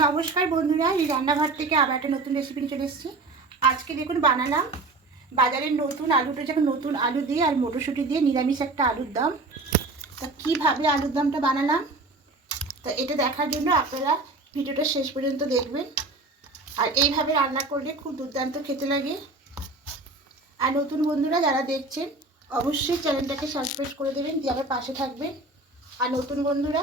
নমস্কার বন্ধুরা, এই রান্নাঘর থেকে আবার একটা নতুন রেসিপি নিয়ে চলে এসেছি। আজকে দেখুন বানালাম বাজারের নতুন আলুটা যখন নতুন আলু দিয়ে আর মটরশুঁটি দিয়ে নিরামিষ একটা আলুর দম। তা কীভাবে আলুর দমটা বানালাম? তো এটা দেখার জন্য আপনারা ভিডিওটা শেষ পর্যন্ত দেখবেন। আর এইভাবে রান্না করলে খুব দুর্দান্ত খেতে লাগে। আর নতুন বন্ধুরা যারা দেখছেন, অবশ্যই চ্যানেলটাকে সাবস্ক্রাইব করে দেবেন, দিয়ে পাশে থাকবেন। আর নতুন বন্ধুরা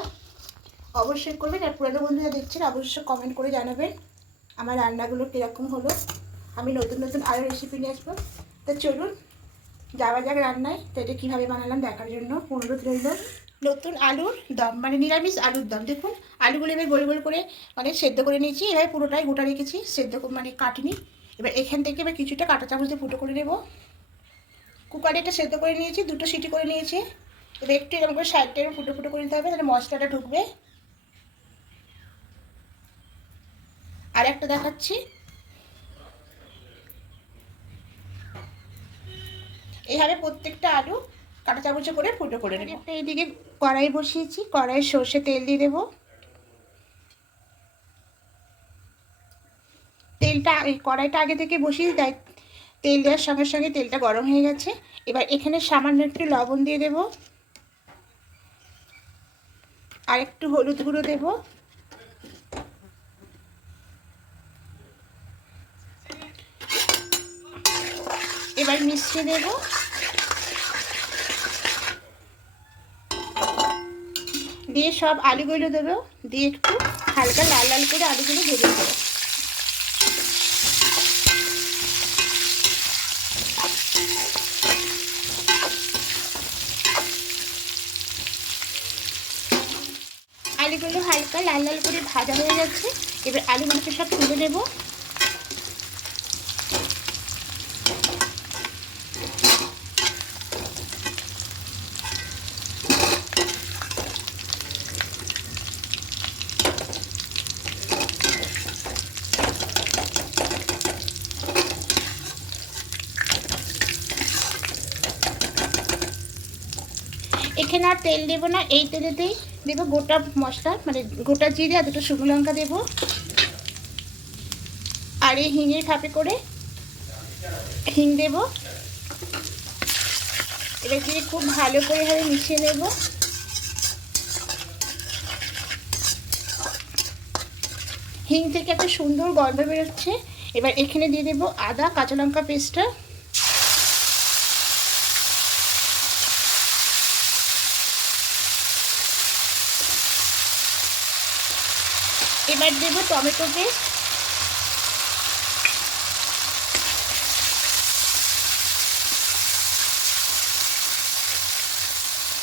অবশ্যই করবেন আর পুরানো বন্ধুরা দেখছেন, অবশ্যই কমেন্ট করে জানাবেন আমার রান্নাগুলো কীরকম হলো। আমি নতুন নতুন আরও রেসিপি নিয়ে আসব। তা চলুন, যাওয়া যাক রান্নায়। তো এটা কীভাবে বানালাম দেখার জন্য। অনুরোধ রইল, নতুন আলুর দম মানে নিরামিষ আলুর দম। দেখুন, আলুগুলো এবার গোল গোল করে মানে সেদ্ধ করে নিয়েছি। এবার পুরোটাই গোটা রেখেছি, সেদ্ধ মানে কাটিনি। এবার এখান থেকে এবার কিছুটা কাঁটা চামচ দিয়ে ফুটো করে নেব। কুকারে একটা সেদ্ধ করে নিয়েছি, দুটো সিটি করে নিয়েছি। এবার একটু এরকম করে সাইডটা ফুটো ফুটো করে নিতে হবে, তাহলে মশলাটা ঢুকবে। আর একটা দেখাচ্ছি। এইভাবে প্রত্যেকটা আলু কাটা চামচে করে ফুটো করে নেব। একটা এইদিকে কড়াই বসিয়েছি কড়াই সর্ষে তেল দিয়ে দেবো। তেলটা এই কড়াইটা আগে থেকে বসিয়ে দেয়। তেল দেওয়ার সঙ্গে সঙ্গে তেলটা গরম হয়ে গেছে। এবার এখানে সামান্য একটু লবণ দিয়ে দেব। আর একটু হলুদ গুঁড়ো দেবো। এবার মিশিয়ে দেব। দিয়ে সব আলুগুলো দেবো। দিয়ে একটু হালকা লাল লাল করে আলুগুলো ভেজে দেবো আলুগুলো হালকা লাল লাল করে ভাজা হয়ে যাচ্ছে এবার আলুগুলোকে সব তুলে নেব। এখানে আর তেল দেবো না, এই তেলেতেই দেবো গোটা মশলা মানে গোটা জিরে আর দুটো শুকনো লঙ্কা দেবো। আর এই হিঙের খাপে করে হিং দেবো। এবার দিয়ে খুব ভালো করে ভাবে মিশিয়ে নেব। হিং থেকে একটা সুন্দর গন্ধ বেরোচ্ছে। এবার এখানে দিয়ে দেবো আদা, কাঁচা লঙ্কা পেস্টটা। এবার দেব টমেটো পেস্ট।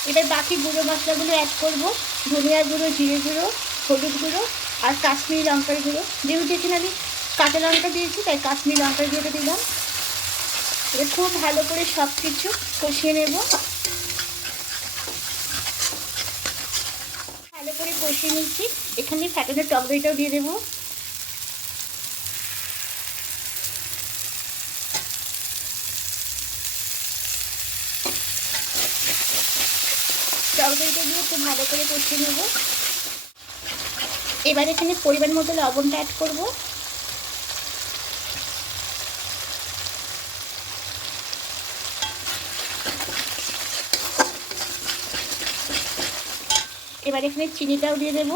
এবার বাকি গুঁড়ো মশলাগুলো অ্যাড করব। ধনিয়া গুঁড়ো, জিরে গুঁড়ো, হলুদ গুঁড়ো আর কাশ্মীরি লঙ্কার গুঁড়ো। যেহেতু এখানে আমি কাঁচা লঙ্কা দিয়েছি, তাই কাশ্মীরি লঙ্কার গুঁড়োটা দিলাম। খুব ভালো করে সব কিছু কষিয়ে নেব ভালো করে কষিয়ে নিচ্ছি। এখানে ফ্যাটানো টক দইটাও দিয়ে দেবো। টক দইটা দিয়ে খুব ভালো করে কষিয়ে নেব। এবার এখানে পরিমাণ মতো লবণটা অ্যাড করব। এবার এখানে চিনিটাও দিয়ে দেব।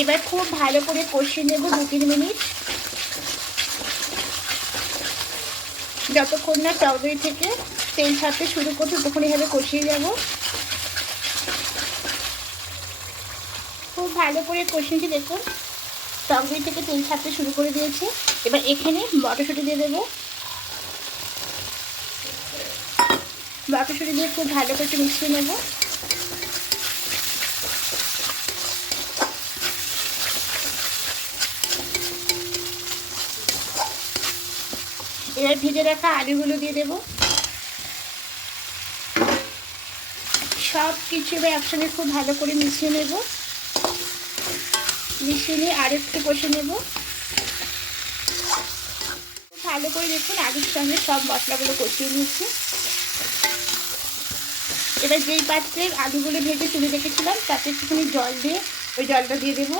এবার খুব ভালো করে কষিয়ে নেব দু তিন মিনিট। যতক্ষণ না টকদই থেকে তেল ছাড়তে শুরু করছে তখন এভাবে কষিয়ে যাব খুব ভালো করে কষিয়েছি, দেখুন। টকদই থেকে তেল ছাড়তে শুরু করে দিয়েছে। এবার এখানে মটরশুঁটি দিয়ে দেবো। মটরশুঁটি দিয়ে খুব ভালো করে মিশিয়ে নেব। এবার ভেজে রাখা আলুগুলো দিয়ে দেব। সব কিছু এবার একসঙ্গে খুব ভালো করে মিশিয়ে নেব। মিশিয়ে নিয়ে আর একটু কষে নেব। ভালো করে দেখুন আগের সঙ্গে সব মশলাগুলো কষিয়ে নিয়েছি। এবার যেই পাত্রে আলুগুলো ভেজে তুলে রেখেছিলাম, তাতে একটুখানি জল দিয়ে ওই জলটা দিয়ে দেবো।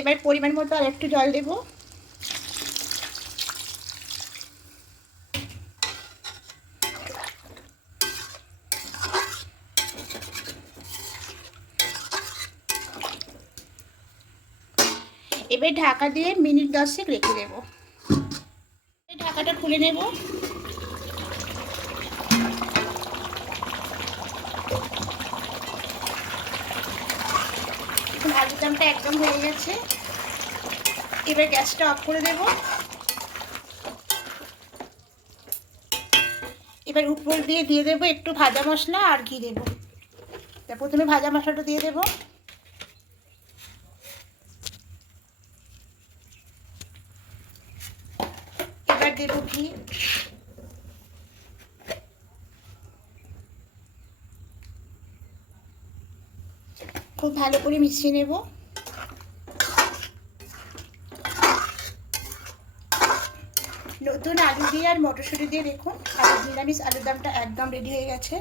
এবার পরিমাণ মতো আর একটু জল দেবো। এবার ঢাকা দিয়ে মিনিট দশেক রেখে দেব। ঢাকাটা খুলে নেব। আলুর দামটা একদম হয়ে গেছে। এবার গ্যাসটা অফ করে দেব। এবার উপর দিয়ে দিয়ে দেবো একটু ভাজা মশলা আর ঘি দেবো। প্রথমে ভাজা মশলাটা দিয়ে দেবো। দেবো ঘি খুব ভালো করে মিশিয়ে নেব। নতুন আলু দিয়ে আর মটরশুঁটি দিয়ে দেখুন আলু নিরামিষ আলুর দামটা একদম রেডি হয়ে গেছে।